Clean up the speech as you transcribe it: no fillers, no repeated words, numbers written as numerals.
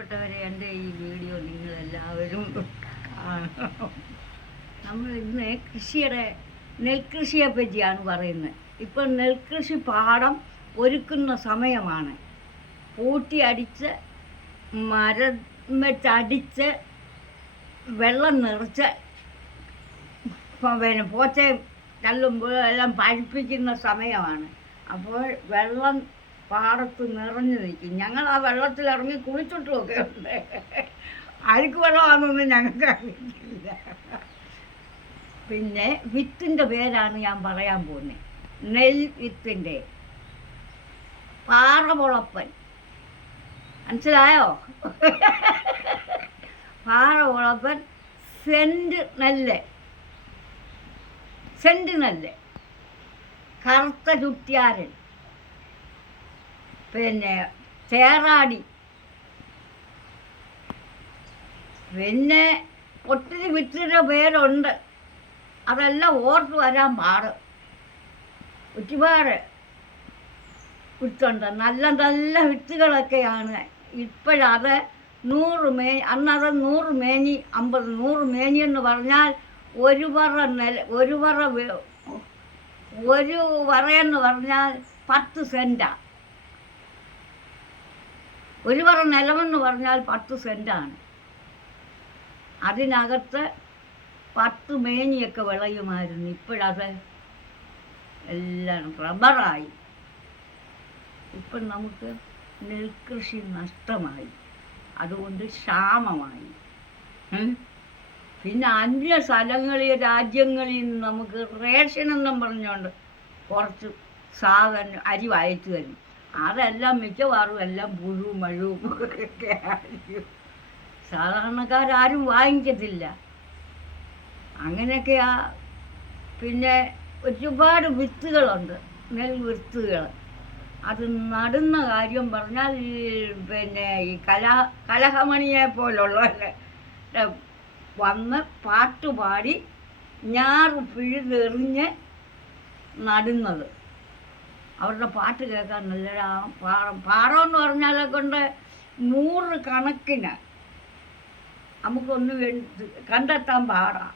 പ്രിയപ്പെട്ടവരെ, എൻ്റെ ഈ വീഡിയോ നിങ്ങളെല്ലാവരും കാണണം. നമ്മൾ ഇന്ന് നെൽകൃഷിയെ പറ്റിയാണ് പറയുന്നത്. ഇപ്പം നെൽകൃഷി പാടം ഒരുക്കുന്ന സമയമാണ്. പൂട്ടിയടിച്ച് മരം വെച്ചടിച്ച് വെള്ളം നിറച്ച് പോച്ചയും തള്ളുമ്പോൾ എല്ലാം പഴിപ്പിക്കുന്ന സമയമാണ്. അപ്പോൾ വെള്ളം പാടത്ത് നിറഞ്ഞു നിൽക്കും. ഞങ്ങൾ ആ വെള്ളത്തിലിറങ്ങി കുളിച്ചിട്ടുമൊക്കെ ഉണ്ട്. അഴുക്ക് വെള്ളമാണെന്നൊന്നും ഞങ്ങൾക്ക് അറിയില്ല. പിന്നെ വിത്തിൻ്റെ പേരാണ് ഞാൻ പറയാൻ പോകുന്നത്. നെൽ വിത്തിൻ്റെ പാറമുളപ്പൻ. മനസ്സിലായോ? പാറമുളപ്പൻ സെൻറ്റ് നെല്ല്, കറുത്ത ചുറ്റിയാരൻ, പിന്നെ ചേറാടി, പിന്നെ ഒത്തിരി വിത്തിൻ്റെ പേരുണ്ട്. അതെല്ലാം ഓർത്ത് വരാൻ ഒരുപാട് വിത്തുണ്ട്. നല്ല നല്ല വിത്തുകളൊക്കെയാണ്. ഇപ്പോഴത് 100 മേനി, അന്നത് 100 മേനി 50, 100 മേനി എന്ന് പറഞ്ഞാൽ ഒരു വറയെന്ന് പറഞ്ഞാൽ 10 സെൻറ്റാണ്. ഒരു പറ നിലമെന്ന് പറഞ്ഞാൽ 10 സെൻറ്റാണ്. അതിനകത്ത് 10 മേനിയൊക്കെ വിളയുമായിരുന്നു. ഇപ്പോഴത് എല്ലാം റബ്ബറായി. ഇപ്പം നമുക്ക് നെൽകൃഷി നഷ്ടമായി, അതുകൊണ്ട് ക്ഷാമമായി. പിന്നെ അന്യ രാജ്യങ്ങളിൽ നിന്ന് നമുക്ക് റേഷനെന്നും പറഞ്ഞുകൊണ്ട് കുറച്ച് അരി വായിച്ചു തരും. അതെല്ലാം മിക്കവാറും എല്ലാം പുഴുവും മഴവും ഒക്കെ ആയിരിക്കും. സാധാരണക്കാരും വാങ്ങിക്കത്തില്ല. അങ്ങനെയൊക്കെയാ. പിന്നെ ഒരുപാട് വിത്തുകളുണ്ട്, നെൽ വിത്തുകൾ. അത് നടുന്ന കാര്യം പറഞ്ഞാൽ പിന്നെ ഈ കലഹമണിയെ പോലുള്ളവരെ വന്ന് പാട്ടുപാടി ഞാറ് പിഴുതെറിഞ്ഞ് നടുന്നത്. അവരുടെ പാട്ട് കേൾക്കാൻ നല്ലതാ. പാടമെന്ന് പറഞ്ഞാലെ കൊണ്ട് 100 കണക്കിന് നമുക്കൊന്ന് കണ്ടെത്താൻ പാടാം.